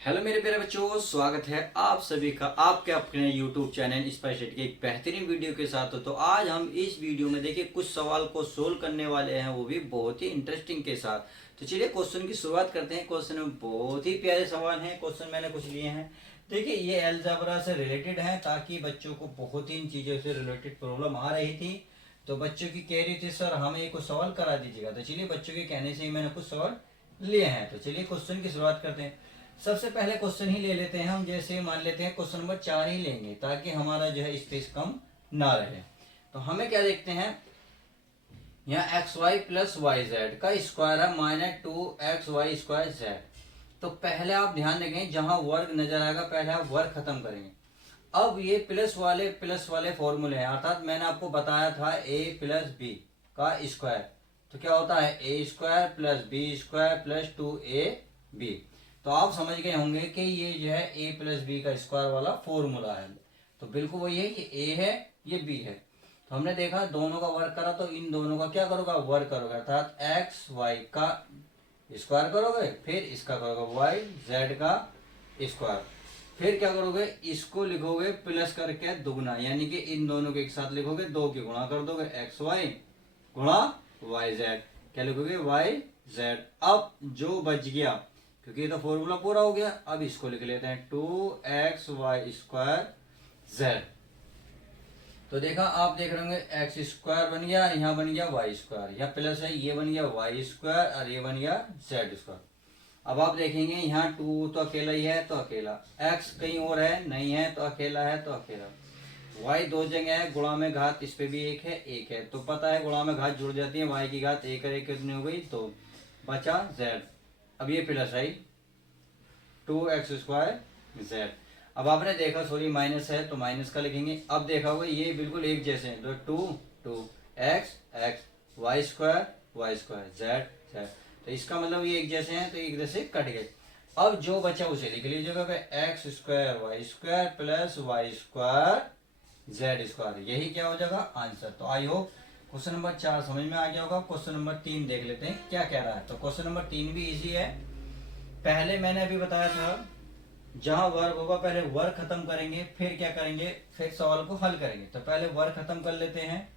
Hello मेरे प्यारे बच्चों, स्वागत है आप सभी का आपके अपने YouTube चैनल स्पाइस के एक बेहतरीन वीडियो के साथ। तो आज हम इस वीडियो में देखिए कुछ सवाल को सोल्व करने वाले हैं, वो भी बहुत ही इंटरेस्टिंग के साथ। तो चलिए क्वेश्चन की शुरुआत करते हैं। क्वेश्चन में बहुत ही प्यारे सवाल हैं। क्वेश्चन मैंने कुछ लिए हैं, देखिए ये अलजेब्रा से रिलेटेड है, ताकि बच्चों को बहुत ही इन चीज़ों से रिलेटेड प्रॉब्लम आ रही थी। तो बच्चों की कह रही थी सर हमें कुछ सवाल करा दीजिएगा। तो चलिए बच्चों के कहने से ही मैंने कुछ सवाल लिए हैं। तो चलिए क्वेश्चन की शुरुआत करते हैं। सबसे पहले क्वेश्चन ही ले लेते हैं हम। जैसे मान लेते हैं क्वेश्चन नंबर 4 ही लेंगे, ताकि हमारा जो है स्पेस कम ना रहे। तो हमें क्या देखते हैं, यहाँ x y plus y z का स्क्वायर है माइनस 2xy² जेड। तो पहले आप ध्यान रखें, जहां वर्ग नजर आएगा पहले आप वर्ग खत्म करेंगे। अब ये प्लस वाले फॉर्मूले हैं, अर्थात मैंने आपको बताया था a प्लस बी का स्क्वायर। तो क्या होता है a² plus b² plus 2ab। तो आप समझ गए होंगे कि ये जो है a प्लस बी का स्क्वायर वाला फॉर्मूला है। तो बिल्कुल वही है कि a है ये b है। तो हमने देखा दोनों का वर्ग करा, तो इन दोनों का क्या करोगे वर्ग करोगे, अर्थात एक्स वाई का स्क्वायर करोगे, फिर इसका करोगे वाई जेड का स्क्वायर, फिर क्या करोगे इसको लिखोगे प्लस करके दुगना, यानी कि इन दोनों के एक साथ लिखोगे, दो की गुणा कर दोगे एक्स वाई गुणा वाई जेड। क्या लिखोगे वाई जेड। अब जो बच गया, क्योंकि ये तो फॉर्मूला पूरा हो गया, अब इसको लिख लेते हैं 2xy² जेड। तो देखा आप देख रहे होंगे x² बन गया, यहाँ बन गया y², यहाँ प्लस है ये बन गया y² और ये बन गया z²। अब आप देखेंगे यहाँ 2 तो अकेला ही है, तो अकेला x कहीं और है नहीं है, तो अकेला है तो अकेला, y दो जगह है, गुणा में घात इस पे भी एक है, तो पता है गुणा में घात जुड़ जाती है, y की घात एक और एक कितनी हो गई तो बचा z। अब ये प्लस आई 2x² जेड। अब आपने देखा सॉरी माइनस है तो माइनस का लिखेंगे। अब देखा होगा ये बिल्कुल एक जैसे हैं, तो 2 x y² जेड जेड। तो इसका मतलब ये एक जैसे हैं, तो एक जैसे कट गए। अब जो बचा उसे लिख लीजिएगा x² y² plus y² z²। यही क्या हो जाएगा आंसर। तो आई होप क्वेश्चन नंबर 4 समझ में आ गया होगा। क्वेश्चन नंबर 3 देख लेते हैं क्या कह रहा है। तो क्वेश्चन नंबर 3 भी इजी है। पहले मैंने अभी बताया था, जहां वर्ग होगा पहले वर्ग खत्म करेंगे, फिर क्या करेंगे फिर सवाल को हल करेंगे। तो पहले वर्ग खत्म कर लेते हैं,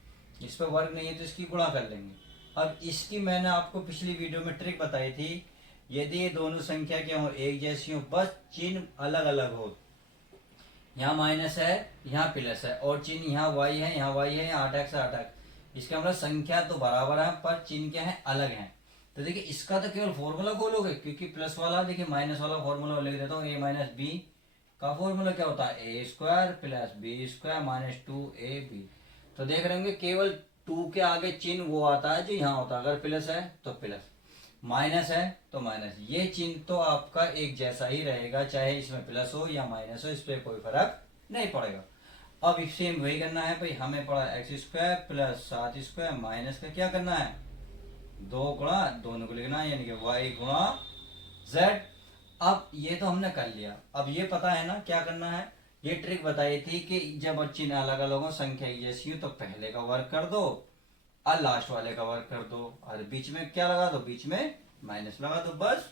इस पर वर्ग नहीं है तो इसकी गुणा कर लेंगे। अब इसकी मैंने आपको पिछली वीडियो में ट्रिक बताई थी, यदि ये दोनों संख्या क्या हो एक जैसी हो, बस चिन्ह अलग अलग हो, यहाँ माइनस है यहाँ प्लस है, और चिन्ह यहाँ वाई है यहाँ वाई है, यहाँ 8x है 8x, इसका मतलब संख्या तो बराबर है पर चिन्ह क्या है अलग है। तो देखिए इसका तो केवल फॉर्मूला खोलोगे, क्योंकि प्लस वाला देखिए माइनस वाला फॉर्मूला लिख देता हूँ, a माइनस बी का फॉर्मूला क्या होता है a² plus b² minus 2ab। तो देख रहे होंगे केवल 2 के आगे चिन्ह वो आता है जो यहाँ होता है, अगर प्लस है तो प्लस, माइनस है तो माइनस। ये चिन्ह तो आपका एक जैसा ही रहेगा, चाहे इसमें प्लस हो या माइनस हो, इस पर कोई फर्क नहीं पड़ेगा। अब सेम वही करना है भाई, हमें पड़ा x² प्लस 7² माइनस का क्या करना है 2 गुणा दोनों को लिखना है, यानी कि y गुणा z। अब ये तो हमने कर लिया, अब ये पता है ना क्या करना है। ये ट्रिक बताई थी कि जब चिन्ह अलग अलग हो संख्या जैसी हो, तो पहले का वर्ग कर दो और लास्ट वाले का वर्ग कर दो, और बीच में क्या लगा दो बीच में माइनस लगा दो, बस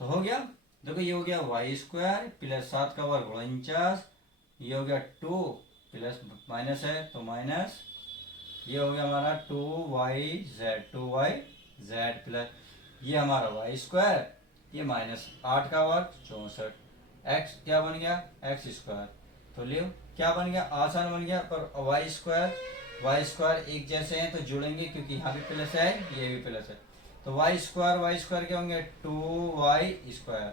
तो हो गया। देखो ये हो गया y² प्लस 7 का वर्ग 49, ये हो गया 2 प्लस माइनस है तो माइनस, ये हो गया हमारा 2y प्लस ये हमारा y², ये माइनस 8 का वर्ग 64, x क्या बन गया x²। तो लियो क्या बन गया आसान बन गया, पर y² एक जैसे हैं तो जुड़ेंगे, क्योंकि यहाँ भी प्लस है ये भी प्लस है, तो y² क्या होंगे 2y²।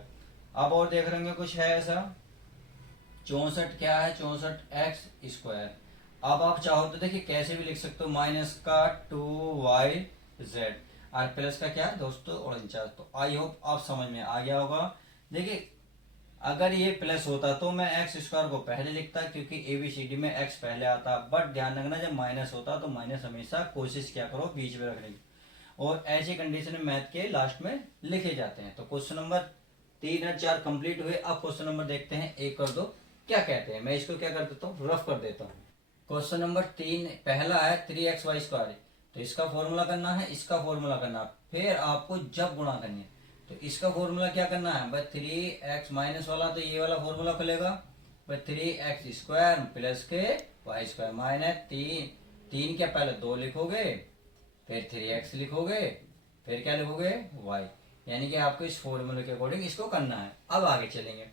अब और देख रहे होंगे कुछ है ऐसा, 64 क्या है 64x²। अब आप चाहो तो देखिए कैसे भी लिख सकते हो, माइनस का 2yz और प्लस का क्या है दोस्तों 49। तो आई होप आप समझ में आ गया होगा। देखिए अगर ये प्लस होता तो मैं x² को पहले लिखता, क्योंकि ABCD में x पहले आता, बट ध्यान रखना जब माइनस होता तो माइनस हमेशा कोशिश क्या करो बीच में रखने की, और ऐसी कंडीशन में मैथ के लास्ट में लिखे जाते हैं। तो क्वेश्चन नंबर 3 और 4 कंप्लीट हुए। अब क्वेश्चन नंबर देखते हैं 1 और 2 क्या कहते हैं। मैं इसको क्या कर देता हूँ रफ कर देता हूँ। क्वेश्चन नंबर 3 पहला है 3xy², तो इसका फॉर्मूला करना है इसका फॉर्मूला करना है, फिर आपको जब गुणा करनी है। तो इसका फॉर्मूला क्या करना है भाई, 3x माइनस वाला तो ये वाला फॉर्मूला खुलेगा भाई, 3x स्क्वायर प्लस के वाई स्क्वायर माइनस 3 क्या पहले 2 लिखोगे, फिर 3x लिखोगे, फिर क्या लिखोगे y, यानी कि आपको इस फॉर्मूले के अकॉर्डिंग इसको करना है। अब आगे चलेंगे,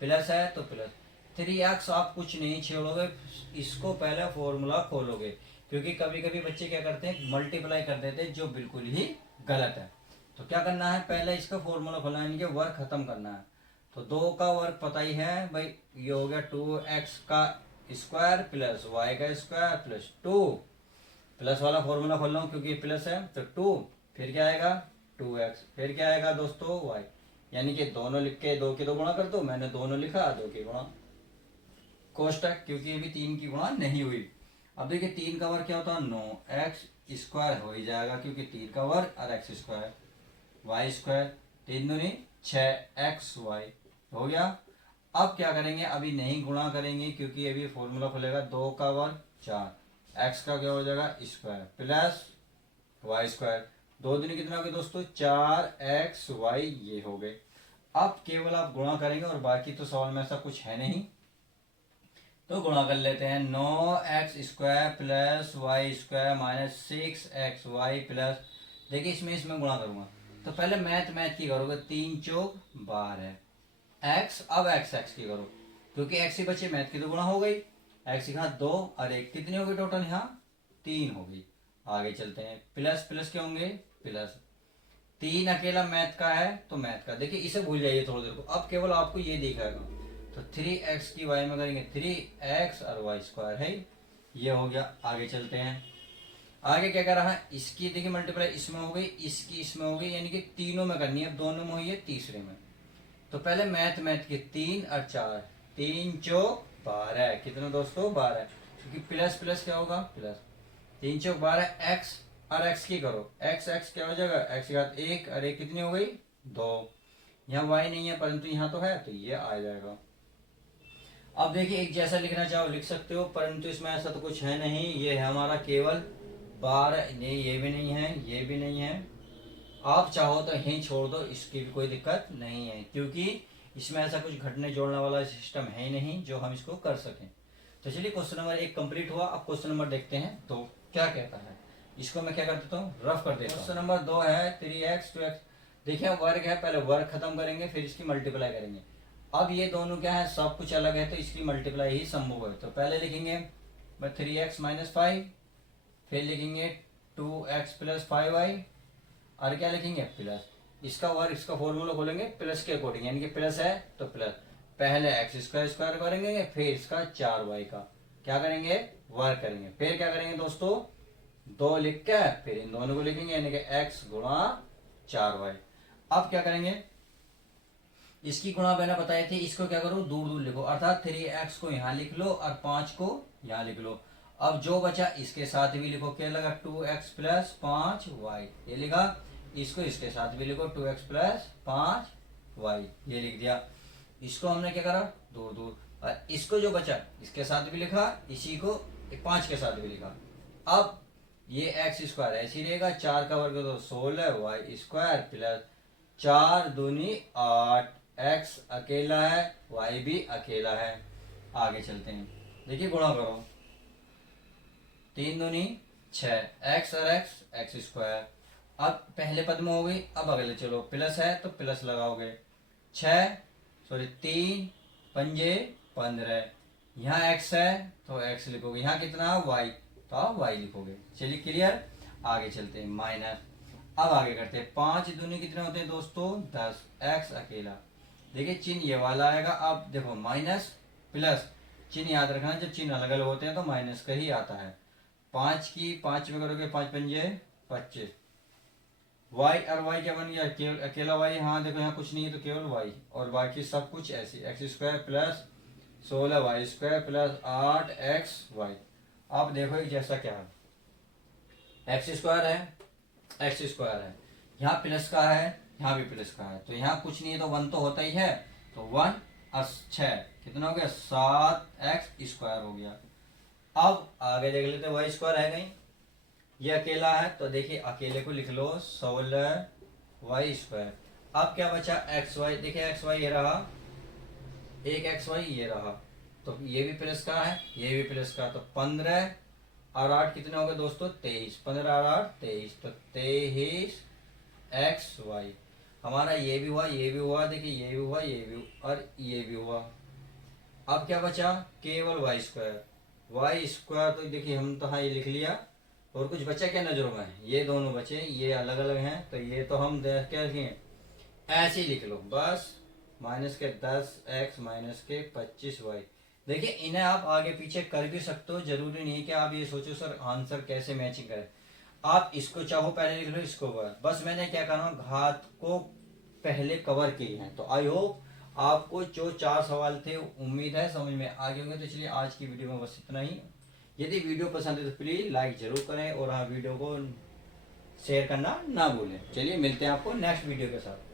प्लस है तो प्लस 3x आप कुछ नहीं छेड़ोगे, इसको पहले फॉर्मूला खोलोगे, क्योंकि कभी कभी बच्चे क्या करते हैं मल्टीप्लाई कर देते हैं जो बिल्कुल ही गलत है। तो क्या करना है, पहले इसका फॉर्मूला खोलना है, यानी कि वर्ग खत्म करना है। तो 2 का वर्ग पता ही है भाई, ये हो गया 2x का स्क्वायर प्लस y का स्क्वायर प्लस 2, प्लस वाला फॉर्मूला खोल रहा हूँ क्योंकि प्लस है तो 2, फिर क्या आएगा 2x, फिर क्या आएगा दोस्तों y, यानी कि दोनों लिख के 2 की 2 गुणा कर दो, मैंने दोनों लिखा 2 की गुणा कोष्टक, क्योंकि ये भी 3 की गुणा नहीं हुई। अब देखिए 3 का वर्ग क्या होता है 9x स्क्वायर हो ही जाएगा, क्योंकि 3 का वर्ग और x स्क्वायर, वाई स्क्वायर 3 दूनी 6xy हो गया। अब क्या करेंगे, अभी नहीं गुणा करेंगे क्योंकि अभी फॉर्मूला खुलेगा 2 का वर्ग 4, x का क्या हो जाएगा स्क्वायर प्लस वाई स्क्वायर, 2 दूनी कितना हो गया दोस्तों 4xy, ये हो गए। अब केवल आप गुणा करेंगे और बाकी तो सवाल में ऐसा कुछ है नहीं, तो गुणा कर लेते हैं 9x square plus y square minus 6xy plus, देखिए इसमें गुणा करूंगा तो पहले मैथ की करोगे, 3 चौक 12 x, अब x की करो क्योंकि x ही बचे, मैथ की तो गुणा हो गई, x की घात 2 और 1 कितनी हो गई टोटल, यहाँ 3 हो गई। आगे चलते हैं, प्लस प्लस क्या होंगे प्लस, 3 अकेला मैथ का है तो मैथ का, देखिए इसे भूल जाइए थोड़ी देर को, अब केवल आपको ये दिखाएगा। तो 3x की y में करेंगे 3x और y स्क्वायर है, ये हो गया। आगे चलते हैं, आगे क्या कर रहा है, इसकी देखिए मल्टीप्लाई इसमें हो गई, इसकी इसमें हो गई, यानी कि तीनों में करनी है, दोनों में हुई है तीसरे में। तो पहले मैथ के 3 और 4, 3 चौक 12, कितना दोस्तों 12, क्योंकि प्लस प्लस क्या होगा प्लस, 3 चौक 12 x और x की करो, x क्या हो जाएगा x की घात 1 और 1 कितनी हो गई 2, यहाँ y नहीं है परंतु यहाँ तो है तो ये आ जाएगा। अब देखिए एक जैसा लिखना चाहो लिख सकते हो, परंतु इसमें ऐसा तो कुछ है नहीं, ये है हमारा केवल 12, नहीं ये भी नहीं है, ये भी नहीं है, आप चाहो तो यहीं छोड़ दो, इसकी भी कोई दिक्कत नहीं है, क्योंकि इसमें ऐसा कुछ घटने जोड़ने वाला सिस्टम है ही नहीं जो हम इसको कर सकें। तो चलिए क्वेश्चन नंबर 1 कंप्लीट हुआ, अब क्वेश्चन नंबर देखते हैं तो क्या कहता है, इसको मैं क्या कर देता हूँ रफ कर देता हूँ। क्वेश्चन नंबर 2 है 3x 2x, देखिए वर्ग है, पहले वर्ग खत्म करेंगे फिर इसकी मल्टीप्लाई करेंगे। अब ये दोनों क्या है, सब कुछ अलग है तो इसकी मल्टीप्लाई ही संभव है। तो पहले लिखेंगे 3x माइनस 5, फिर लिखेंगे 2x प्लस 5y, और क्या लिखेंगे प्लस, इसका वर्ग इसका फॉर्मूला खोलेंगे प्लस के अकॉर्डिंग, यानी कि प्लस है तो प्लस, पहले x स्क्वायर स्क्वायर करेंगे, फिर इसका 4y का क्या करेंगे वर्ग करेंगे, फिर क्या करेंगे दोस्तों 2 लिख के फिर इन दोनों को लिखेंगे, यानी कि x गुणा 4y। अब क्या करेंगे, इसकी गुणा मैंने बताई थी, इसको क्या करो दूर दूर लिखो, अर्थात 3x को यहाँ लिख लो और 5 को यहाँ लिख लो। अब जो बचा इसके साथ भी लिखो, क्या लगा 2x प्लस 5y, ये लिखा, इसको इसके साथ भी लिखो 2x प्लस 5y, ये लिख दिया। इसको हमने क्या करा दूर दूर, और इसको जो बचा इसके साथ भी लिखा, इसी को 5 के साथ भी लिखा। अब ये x स्क्वायर ऐसे ही रहेगा, 4 का वर्ग तो 16 y स्क्वायर प्लस 4 दूनी 8, x अकेला है y भी अकेला है। आगे चलते हैं, देखिए गुणा करो, 3 दूनी 6, x और x स्क्वायर, अब पहले पद में हो गई, अब अगले चलो प्लस है तो प्लस लगाओगे, 3 पंजे 15, यहाँ x है तो x लिखोगे, यहाँ कितना y तो आप y लिखोगे। चलिए क्लियर, आगे चलते हैं माइनस, अब आगे करते हैं 5 दूनी कितने होते हैं दोस्तों 10, x अकेला, देखिए चिन्ह ये वाला आएगा। अब देखो माइनस प्लस, चिन्ह याद रखना जब चिन्ह अलग अलग होते हैं तो माइनस का ही आता है। 5 की 5 में करोगे 5 पंजे 25, y और y क्या बन गया केवल अकेला y, हाँ देखो यहाँ कुछ नहीं है तो केवल y, और बाकी सब कुछ ऐसे x square plus 16 y square plus 8 xy। अब देखो एक जैसा क्या है, x स्क्वायर है, यहाँ प्लस का है, यहाँ भी प्लस का है, तो यहाँ कुछ नहीं है तो 1 तो होता ही है, तो 1 और 6 कितना हो गया 7x स्क्वायर हो गया। अब आगे देख लेते हैं, y स्क्वायर है कहीं, ये अकेला है तो देखिए अकेले को लिख लो 16 y स्क्वायर, अब क्या बचा एक्स वाई, देखिए एक्स वाई ये रहा, एक एक्स वाई ये रहा, तो ये भी प्लस का है, ये भी प्लस का, तो 15 और 8 कितने हो गए दोस्तों 23, 15 और 8 23, तो 23 एक्स वाई। हमारा ये भी हुआ, ये भी हुआ, देखिए ये भी हुआ, ये भी हुआ और ये भी हुआ। अब क्या बचा केवल वाई स्क्वायर, वाई स्क्वायर, तो देखिए हम तो हाँ ये लिख लिया। और कुछ बचा क्या नजरों में, ये दोनों बचे, ये अलग अलग हैं, तो ये तो हम देख के रखें, ऐसे ही लिख लो बस, माइनस के 10 एक्स माइनस के 25 वाई। देखिए इन्हें आप आगे पीछे कर भी सकते हो, जरूरी नहीं है कि आप ये सोचो सर आंसर कैसे मैचिंग करें। आप इसको चाहो पहले लिख लो, इसको बाद, बस मैंने क्या करना घात को पहले कवर किए हैं। तो आई होप आपको जो 4 सवाल थे उम्मीद है समझ में आ गए होंगे। तो चलिए आज की वीडियो में बस इतना ही। यदि वीडियो पसंद है तो प्लीज लाइक जरूर करें और हाँ वीडियो को शेयर करना ना भूलें। चलिए मिलते हैं आपको नेक्स्ट वीडियो के साथ।